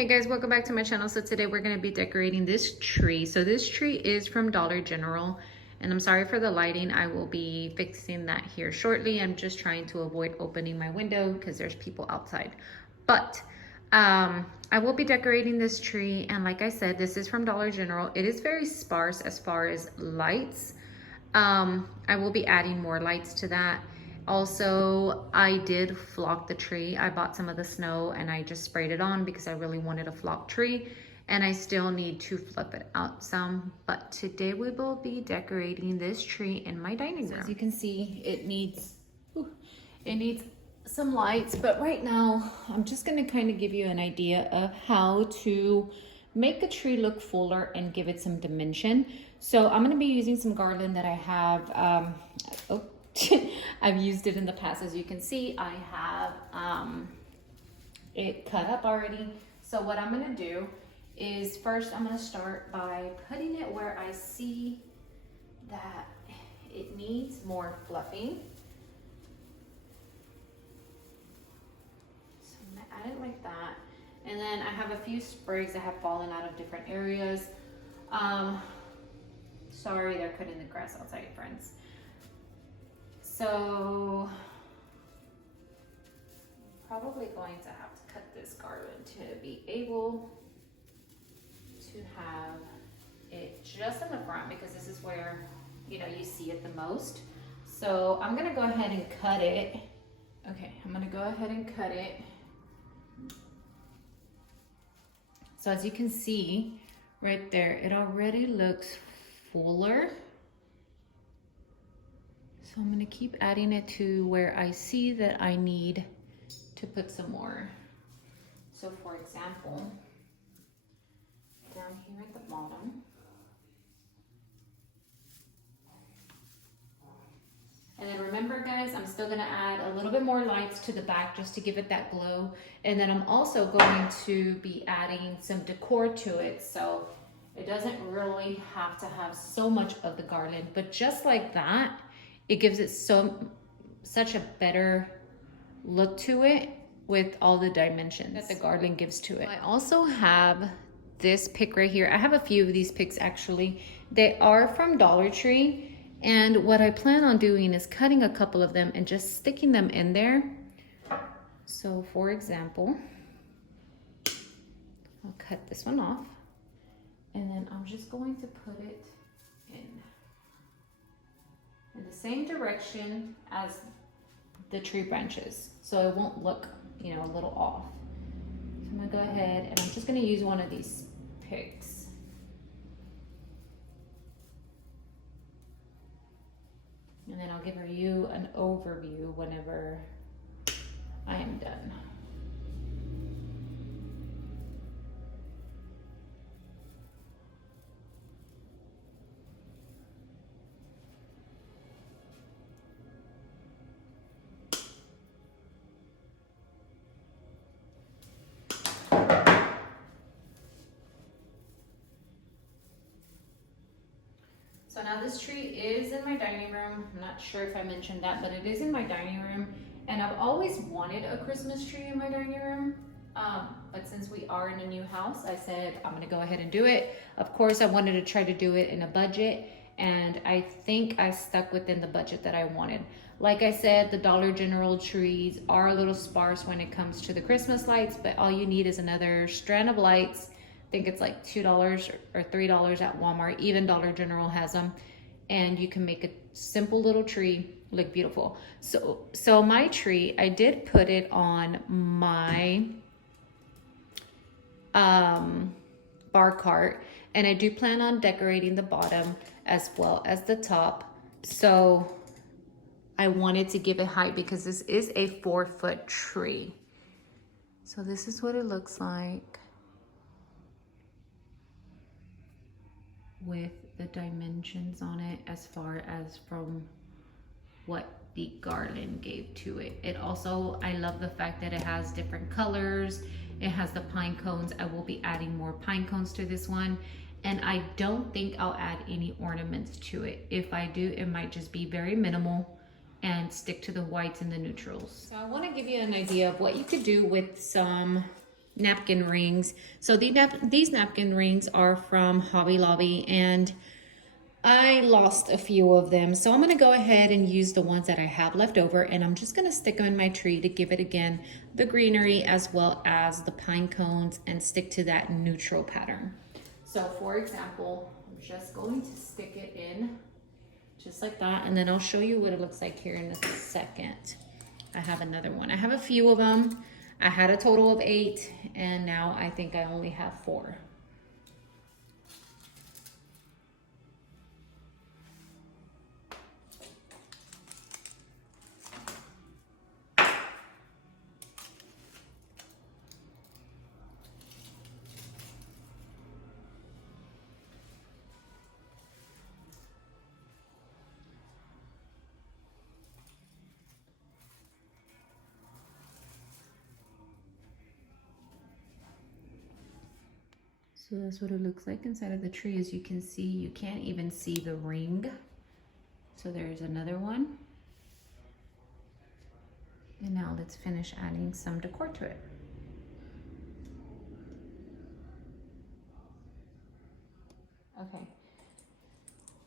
Hey guys, welcome back to my channel. So today we're going to be decorating this tree. So this tree is from Dollar General, and I'm sorry for the lighting. I will be fixing that here shortly. I'm just trying to avoid opening my window because there's people outside. But I will be decorating this tree, and like I said, this is from Dollar General. It is very sparse as far as lights. I will be adding more lights to that. Also, I did flock the tree. I bought some of the snow and I just sprayed it on because I really wanted a flock tree, and I still need to flip it out some. But today we will be decorating this tree in my dining room. As you can see, it needs some lights, but right now I'm just gonna kind of give you an idea of how to make a tree look fuller and give it some dimension. So I'm gonna be using some garland that I have, I've used it in the past. As you can see, I have it cut up already. So what I'm gonna do is first I'm gonna start by putting it where I see that it needs more fluffing. So I'm gonna add it like that. And then I have a few sprigs that have fallen out of different areas. Sorry, they're cutting the grass outside, friends. So I'm probably going to have to cut this garland to be able to have it just in the front, because this is where, you know, you see it the most. So I'm gonna go ahead and cut it. Okay, I'm gonna go ahead and cut it. So as you can see right there, it already looks fuller. So I'm gonna keep adding it to where I see that I need to put some more. So for example, down here at the bottom, and then remember guys, I'm still gonna add a little bit more lights to the back just to give it that glow. And then I'm also going to be adding some decor to it, so it doesn't really have to have so much of the garland, but just like that, it gives it such a better look to it with all the dimensions that the garland gives to it. I also have this pick right here. I have a few of these picks actually. They are from Dollar Tree, and what I plan on doing is cutting a couple of them and just sticking them in there. So for example, I'll cut this one off, and then I'm just going to put it in the same direction as the tree branches, so it won't look, you know, a little off. So I'm gonna go ahead and I'm just gonna use one of these picks. And then I'll give you an overview whenever I am done. So now this tree is in my dining room. I'm not sure if I mentioned that, but it is in my dining room. And I've always wanted a Christmas tree in my dining room. But since we are in a new house, I said, I'm gonna go ahead and do it. Of course, I wanted to try to do it in a budget, and I think I stuck within the budget that I wanted. Like I said, the Dollar General trees are a little sparse when it comes to the Christmas lights, but all you need is another strand of lights. I think it's like $2 or $3 at Walmart. Even Dollar General has them, and you can make a simple little tree look beautiful. So my tree, I did put it on my bar cart, and I do plan on decorating the bottom as well as the top. So I wanted to give it height because this is a 4-foot tree. So this is what it looks like with the dimensions on it, as far as from what the garland gave to it. It also, I love the fact that it has different colors. It has the pine cones. I will be adding more pine cones to this one, and I don't think I'll add any ornaments to it. If I do, it might just be very minimal and stick to the whites and the neutrals. So I want to give you an idea of what you could do with some napkin rings. So these napkin rings are from Hobby Lobby, and I lost a few of them. So I'm gonna go ahead and use the ones that I have left over, and I'm just gonna stick them in my tree to give it, again, the greenery as well as the pine cones, and stick to that neutral pattern. So for example, I'm just going to stick it in just like that, and then I'll show you what it looks like here in a second. I have another one. I have a few of them. I had a total of 8, and now I think I only have 4. So that's what it looks like inside of the tree. As you can see, you can't even see the ring. So there's another one. And now let's finish adding some decor to it. Okay.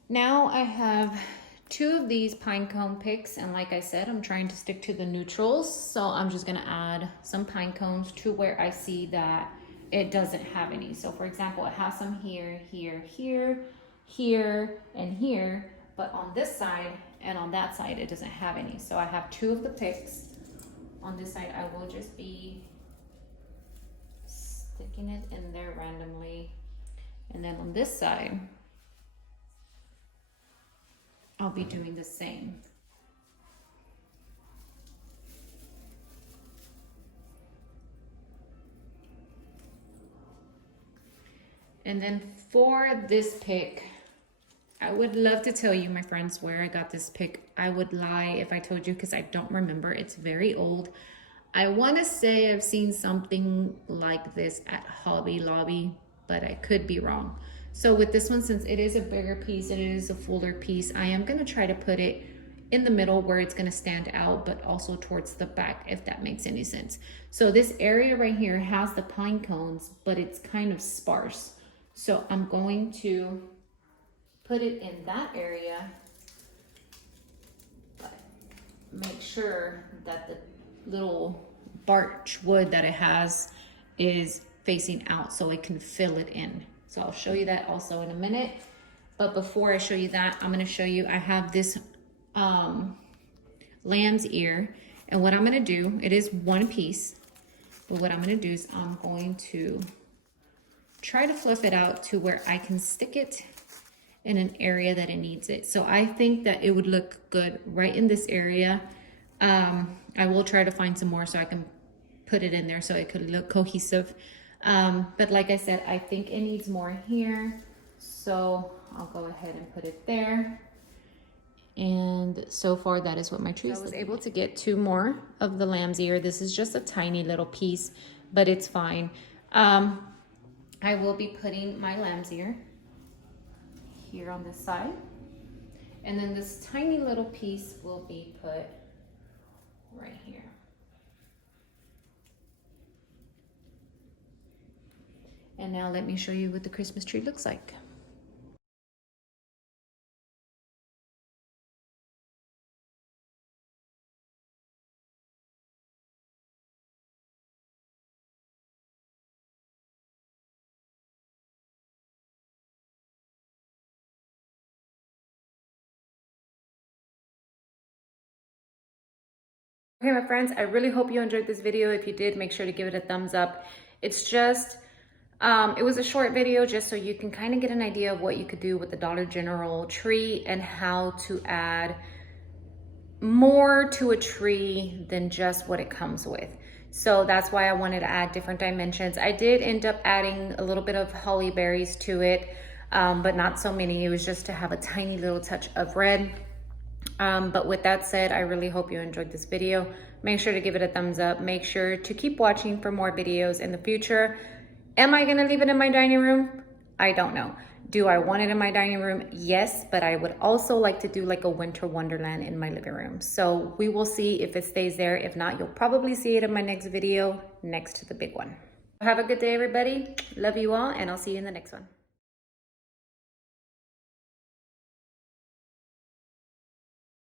Now I have 2 of these pine cone picks, and like I said, I'm trying to stick to the neutrals. So I'm just gonna add some pine cones to where I see that it doesn't have any. So for example, it has some here, here, here, here, and here, but on this side and on that side, it doesn't have any. So I have 2 of the picks. On this side, I will just be sticking it in there randomly. And then on this side, I'll be doing the same. And then for this pick, I would love to tell you, my friends, where I got this pick. I would lie if I told you, because I don't remember. It's very old. I want to say I've seen something like this at Hobby Lobby, but I could be wrong. So with this one, since it is a bigger piece and it is a fuller piece, I am going to try to put it in the middle where it's going to stand out, but also towards the back, if that makes any sense. So this area right here has the pine cones, but it's kind of sparse. So I'm going to put it in that area, but make sure that the little birch wood that it has is facing out so it can fill it in. So I'll show you that also in a minute. But before I show you that, I'm gonna show you, I have this lamb's ear. And what I'm gonna do, it is one piece, but what I'm gonna do is I'm going to try to fluff it out to where I can stick it in an area that it needs it. So I think that it would look good right in this area. I will try to find some more so I can put it in there so it could look cohesive. But like I said, I think it needs more here. So I'll go ahead and put it there. And so far that is what my tree is. I was able to get 2 more of the lamb's ear. This is just a tiny little piece, but it's fine. I will be putting my lamb's ear here on this side. And then this tiny little piece will be put right here. And now let me show you what the Christmas tree looks like. Okay, my friends, I really hope you enjoyed this video. If you did, make sure to give it a thumbs up. It's just, it was a short video just so you can kind of get an idea of what you could do with the Dollar General tree and how to add more to a tree than just what it comes with. So that's why I wanted to add different dimensions. I did end up adding a little bit of holly berries to it, but not so many. It was just to have a tiny little touch of red. But with that said, I really hope you enjoyed this video. Make sure to give it a thumbs up. Make sure to keep watching for more videos in the future. Am I gonna leave it in my dining room? I don't know. Do I want it in my dining room? Yes, but I would also like to do like a winter wonderland in my living room. So we will see if it stays there. If not, you'll probably see it in my next video next to the big one. Have a good day, everybody. Love you all, and I'll see you in the next one.